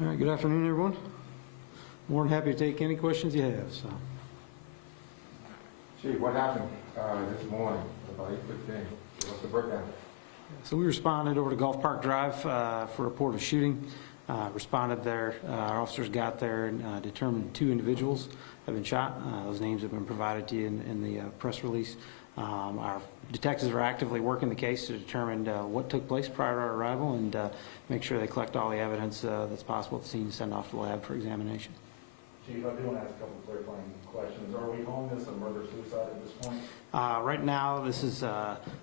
All right, good afternoon, everyone. More than happy to take any questions you have. Chief, what happened this morning about 8:15? What's the breakdown? So we responded over to Golf Park Drive for a report of shooting. Responded there. Our officers got there and determined 2 individuals have been shot. Those names have been provided to you in the press release. Our detectives are actively working the case to determine what took place prior to our arrival and make sure they collect all the evidence that's possible at the scene and send off to the lab for examination. Chief, I do want to ask a couple clarifying questions. Are we calling this a murder-suicide at this point? Right now, this is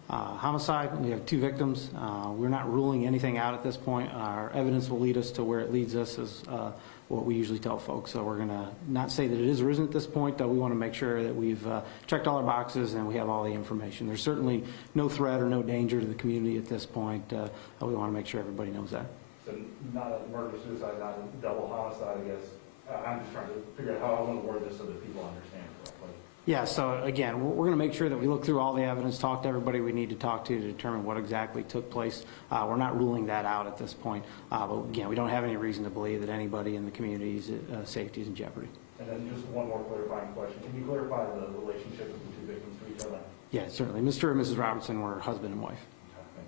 homicide. We have 2 victims. We're not ruling anything out at this point. Our evidence will lead us to where it leads us is what we usually tell folks. So we're going to not say that it is or isn't at this point. We want to make sure that we've checked all our boxes and we have all the information. There's certainly no threat or no danger to the community at this point. We want to make sure everybody knows that. So not a murder-suicide, not a double homicide, I guess. I'm just trying to figure out how I want to word this so that people understand correctly. Yeah, so again, we're going to make sure that we look through all the evidence, talk to everybody we need to talk to determine what exactly took place. We're not ruling that out at this point. But again, we don't have any reason to believe that anybody in the community's safety is in jeopardy. And then just one more clarifying question. Can you clarify the relationship of the 2 victims to each other? Yeah, certainly. Mr. and Mrs. Robertson were husband and wife. Okay,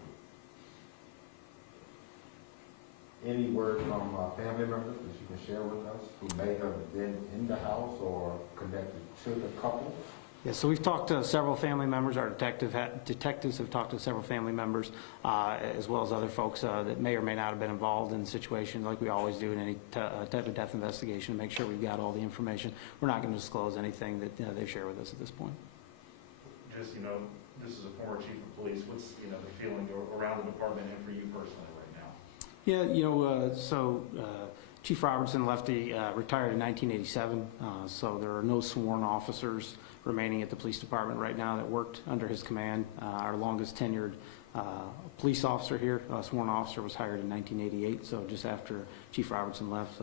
thank you. Any word from family members that you can share with us who may have been in the house or connected to the couple? Yeah, so we've talked to several family members. Our detectives have talked to several family members, as well as other folks that may or may not have been involved in the situation, like we always do in any type of death investigation, to make sure we've got all the information. We're not going to disclose anything that they share with us at this point. Just, this is a former chief of police. What's, the feeling around the department and for you personally right now? Yeah, Chief Robertson retired in 1987, so there are no sworn officers remaining at the police department right now that worked under his command. Our longest tenured police officer here, sworn officer, was hired in 1988, so just after Chief Robertson left.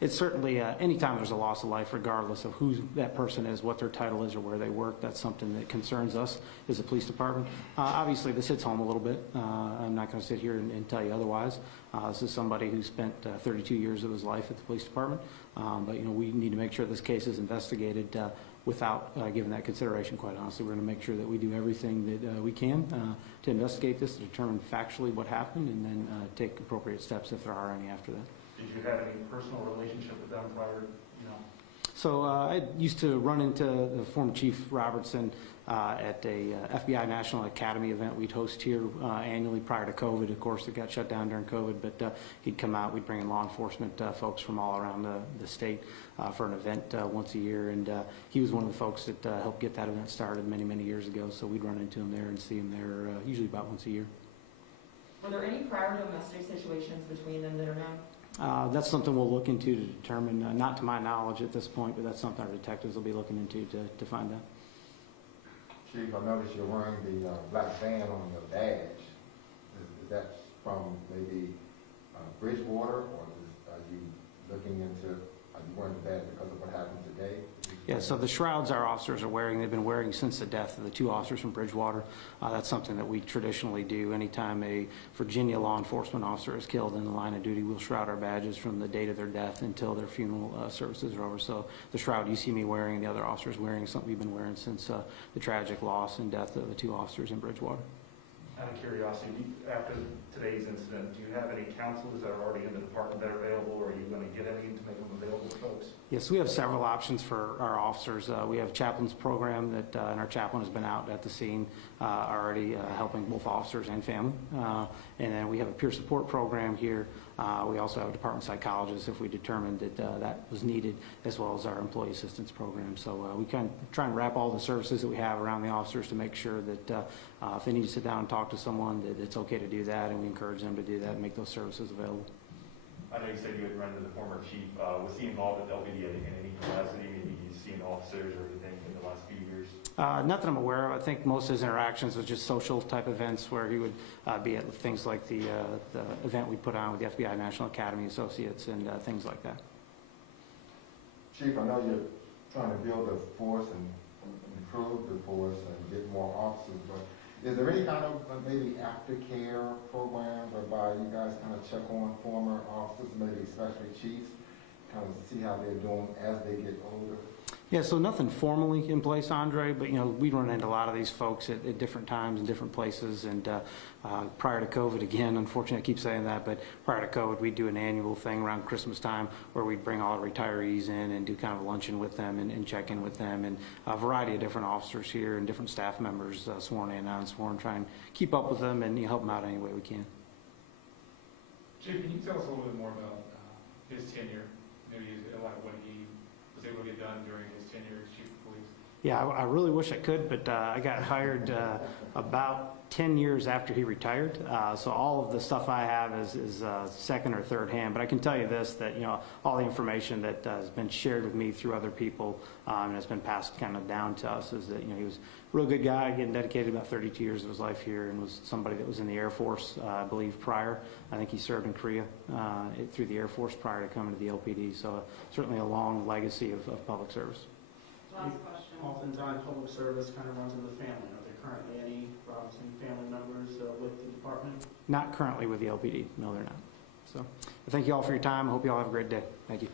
It's certainly, anytime there's a loss of life, regardless of who that person is, what their title is, or where they work, that's something that concerns us as a police department. Obviously, this hits home a little bit. I'm not going to sit here and tell you otherwise. This is somebody who spent 32 years of his life at the police department, but we need to make sure this case is investigated without giving that consideration, quite honestly. We're going to make sure that we do everything that we can to investigate this, to determine factually what happened, and then take appropriate steps if there are any after that. Did you have any personal relationship with them prior, So I used to run into the former Chief Robertson at a FBI National Academy event we'd host here annually prior to COVID. Of course, it got shut down during COVID, but he'd come out. We'd bring in law enforcement folks from all around the state for an event once a year, and he was one of the folks that helped get that event started many, many years ago, so we'd run into him there and see him there usually about once a year. Were there any prior domestic situations between them that are known? That's something we'll look into to determine, not to my knowledge at this point, but that's something our detectives will be looking into to find out. Chief, I noticed you're wearing the black band on your badge. Is that from maybe Bridgewater, or are you looking into, are you wearing the badge because of what happened today? Yeah, so the shrouds our officers are wearing, they've been wearing since the death of the 2 officers from Bridgewater. That's something that we traditionally do. Anytime a Virginia law enforcement officer is killed in the line of duty, we'll shroud our badges from the date of their death until their funeral services are over. So the shroud you see me wearing and the other officers wearing is something we've been wearing since the tragic loss and death of the 2 officers in Bridgewater. Out of curiosity, after today's incident, do you have any counselors that are already in the department that are available, or are you going to get any to make them available to folks? Yes, we have several options for our officers. We have a chaplain's program that, and our chaplain has been out at the scene already helping both officers and family. And then we have a peer support program here. We also have a department psychologist if we determined that that was needed, as well as our employee assistance program. So we kind of try and wrap all the services that we have around the officers to make sure that if they need to sit down and talk to someone, that it's okay to do that, and we encourage them to do that and make those services available. I know you said you had run into the former chief. Was he involved with LBD in any capacity? Maybe he's seen officers or anything in the last few years? Not that I'm aware of. I think most of his interactions was just social type events where he would be at things like the event we put on with the FBI National Academy Associates and things like that. Chief, I know you're trying to build a force and improve the force and get more officers, but Is there any kind of maybe aftercare program whereby you guys kind of check on former officers, maybe especially chiefs, kind of see how they're doing as they get older? Yeah, so nothing formally in place, Andre, but, we run into a lot of these folks at different times and different places, and prior to COVID, again, unfortunately I keep saying that, but prior to COVID, we do an annual thing around Christmas time where we bring all the retirees in and do kind of a luncheon with them and check in with them, and a variety of different officers here and different staff members, sworn and non-sworn, try and keep up with them and help them out any way we can. Chief, can you tell us a little bit more about his tenure, maybe like what he was able to get done during his tenure as chief of police? Yeah, I really wish I could, but I got hired about 10 years after he retired. So all of the stuff I have is second or third hand. But I can tell you this, that, all the information that has been shared with me through other people and has been passed kind of down to us is that, he was a real good guy, getting dedicated about 32 years of his life here, and was somebody that was in the Air Force, I believe, prior. I think he served in Korea through the Air Force prior to coming to the LPD. So certainly a long legacy of public service. Last question. Oftentimes, public service kind of runs in the family. Are there currently any Robinson family members with the department? Not currently with the LPD. No, they're not. So thank you all for your time. I hope you all have a great day. Thank you.